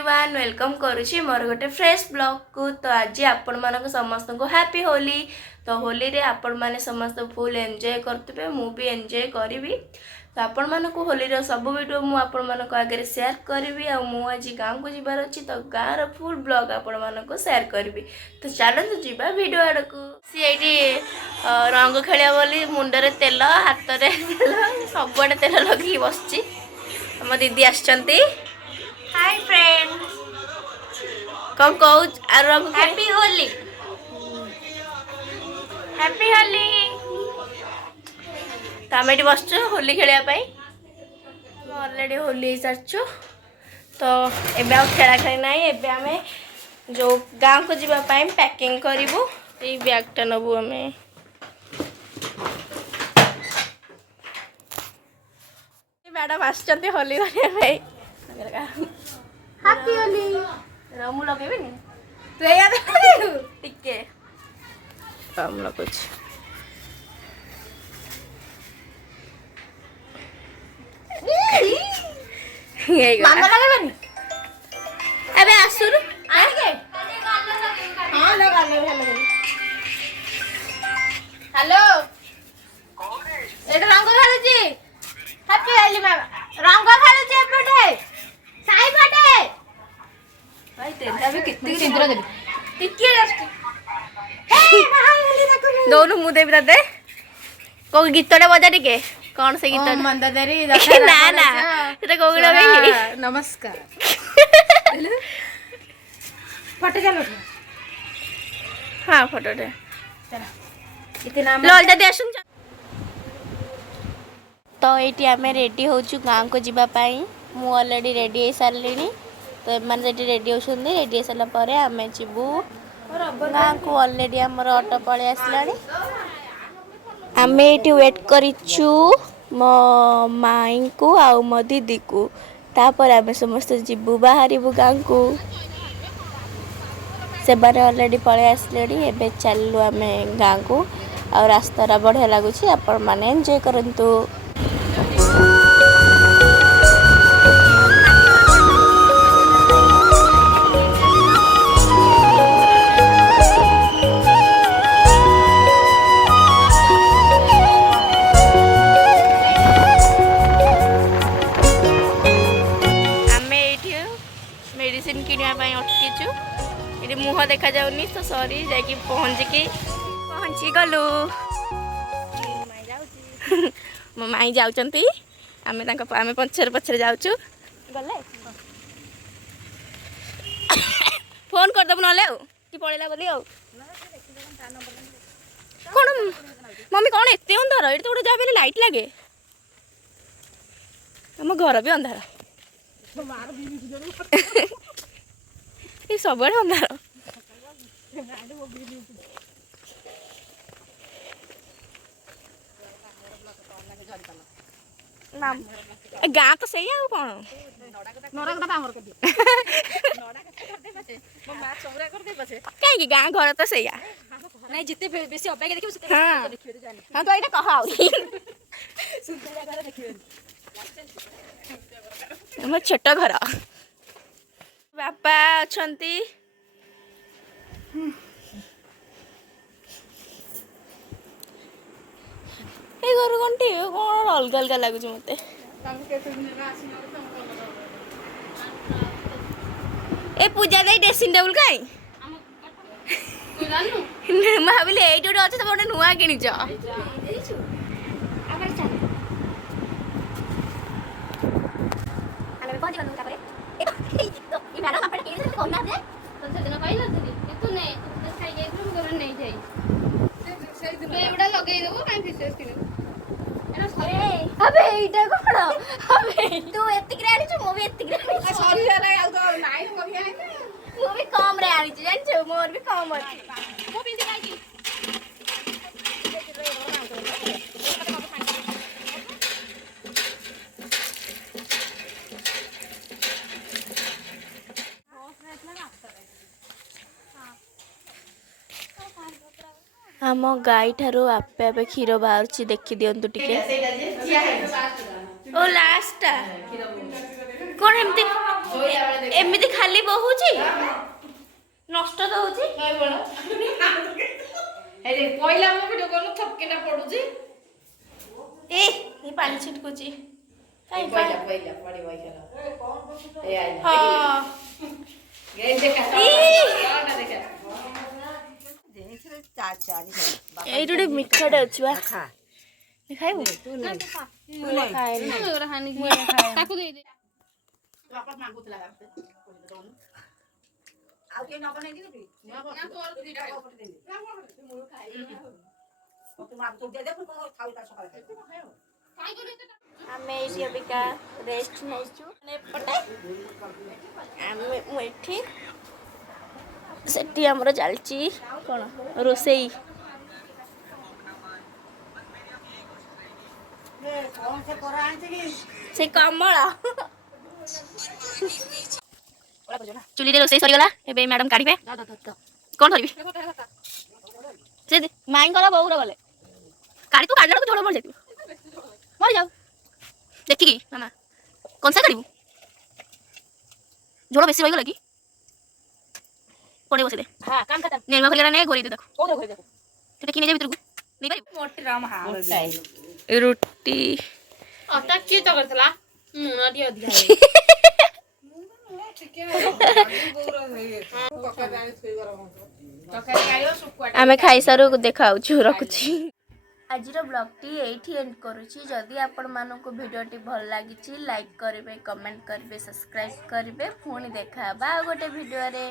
Everyone welcome करुँची मोर गोटे fresh blog को। तो आज आपण मानक समस्त को हैप्पी होली। तो होली रे आपण माने समस्त फुल एंजॉय करते मु भी एंजॉय करी। तो आपण मानक होली रो सब वीडियो मु आपण मानक आगे शेयर करी। आ मु आज गाँव को जीवार अच्छी तो गाँव रो फुल ब्लॉग आपण मानक शेयर करी। तो चलते जीवा वीडियो आड़ को। सी ये रंग खेलिया बोली मुंडरे तेल हाथ में तेल सबुआड़े तेल लगे बस आम दीदी आछंती। हाय फ्रेंड कौन कहू हैप्पी होली हैप्पी होली। तो आम ये बस होली खेलिया ऑलरेडी होली सारचु। तो एबे आ खेला खेली ना एबे आमे जो गाँव को जीवाई पैकिंग करूँ। ये बैगटा नबू आम मैडम आसचंती होली हैप्पी होली रमु लगेबिनी तू याद टिके हम लगुच मामा लगेबनी अबे आसुर आके हां लगा ले हेलो एटा रंग खेलुची हैप्पी होली मामा रंग खेलुची एपटे साई पटे भाई तेरा भी कितनी सिंदूर दे टिके जस्ट हे भाई होली देखो दोनों मुंह दे बिता दे को गीतडे बजा टिके कौन से गीत मंदादेरी ना ना सेटा कोगड़ा गई नमस्कार फोटो चलो हां फोटो दे चल इतना ललटा दे आसुन। तो ये आम रेडी होचु गाँव को जीवाई मु ऑलरेडी रेडी हो सारे। तो मैंने रेडी होती रेडी हो सारापर आम जीवु गाँव को। ऑलरेडी आमर ऑटो पलि आसला आम ये वेट करूँ मो माई को आ मो दीदी को। तापर आम समस्त जीवु बाहर गाँव को से ऑलरेडी पलि आसले। एबे चलू आम गाँव को आ रास्ता बढ़िया लगुच आपण मैंने एंजॉय करंतु। मेडिसिन किनापी अटकीचु ये मुह देखा जाऊनी तो सॉरी जाकि पहुँची गलु मो माई जाऊँगी आम पछरे पछरे जाऊँ गले फोन करदेबु ना कि पड़ेगा बोली कौन मम्मी कौन एत अंधार ये तो गोटे जहाँ भी लाइट लगे आम घर भी अंधार ये सब अंधार गाँ तो सही है कौन कहीं गाँ घर तो सही नहीं जिते बेसी अबाक देखिए हाँ तो यहाँ कह छोट घर बापा अच्छा ये घर कौन कौन अलग अलग लगुच मत ए पूजा दे ड्रेसिंग टेबल कहीं भाविल ये अच्छे तुम गोटे नुआ किच अबे इटा कोन अबे तू एतिक रे आनी छु मो भी एतिक रे सॉरी जाला आ तो नाइ मो भी कम रे आनी छु जान छु मोर भी कम अछि मो पिंदी काई की आम गाई ठारू आपे आपे क्षीर बाहर देखी दिंतु टे ओ लास्ट कौन एमती एमती खाली बहुची नष्ट तो होची पहिला मो भिडियो कॉल थपकिना पडुची ए पानी छिटकुची काई पहिला पहिला पडी वैखेला ए आई हां ये देखा देखा ଏଇଠି ମିଠାଟେ ଅଛି ବା ଖାଇବୁ ତାକୁ ଦେଇଦେ ବାପା ମାଗୁଥିଲା ଆଉ କେ ନବ ନେଇ ଦିବି ନା ତୋର ଦିଟା ପଟେ ଦେଇ ମୁଁ ଖାଇ ତୁ ମାଗୁ ଦେ ଦେ ମୁଁ ଖାଉ ତା ସକାଳେ ଆମେ ଏଇଠି ଅବିକା ରେଷ୍ଟ ନେଇଛୁ ଏପଟେ ଆମେ ମୁଁ ଏଠି ସେଠି ଆମର ଚାଲିଛି କ'ଣ ରୋଷେଇ ସେ କମଳା ଚୁଲିରେ ରୋଷେଇ ସରିଗଲା ଏବେ ମ୍ୟାଡାମ କାଢିବେ କ'ଣ ଧରିବି ସେ ମାଇଙ୍କର ବୋଉର ଗଲେ କାଢି ତୁ କାଢିଲା ବେଳକୁ ଝୋଳ ମରିଯାଇଥିବ ମରିଯାଉ ଦେଖିକି ମାମା କଂସା କାଢିବୁ ଝୋଳ ବେଶୀ ରହିଗଲା କି ପଡେ ବସିଦେ ନେଲମା ଖୋଲିଲା ନେ ଘୋରି ଦେ ତାକୁ ସେଟା କି ନେଇ ଯା ଭିତରକୁ ନେଇ ପାରିବୁ ମୋଟି ରାମ ହା ରୁଟି ଅଟା କିଏ ତ କରିଥିଲା ମୁନା ଟିକେ ଅଧିକା ଆମେ ଖାଇସାରୁ ଦେଖାଉଛୁ ରଖୁଛି ଆଜିର ବ୍ଲଗ୍ଟି ଏଇଠି ଏଣ୍ଡ କରୁଛି ଯଦି ଆପଣମାନଙ୍କୁ ଭିଡ଼ିଓଟି ଭଲ ଲାଗିଛି ଲାଇକ୍ କରିବେ କମେଣ୍ଟ କରିବେ ସବସ୍କ୍ରାଇବ୍ କରିବେ ପୁଣି ଦେଖା ହେବା ଆଉ ଗୋଟେ ଭିଡ଼ିଓରେ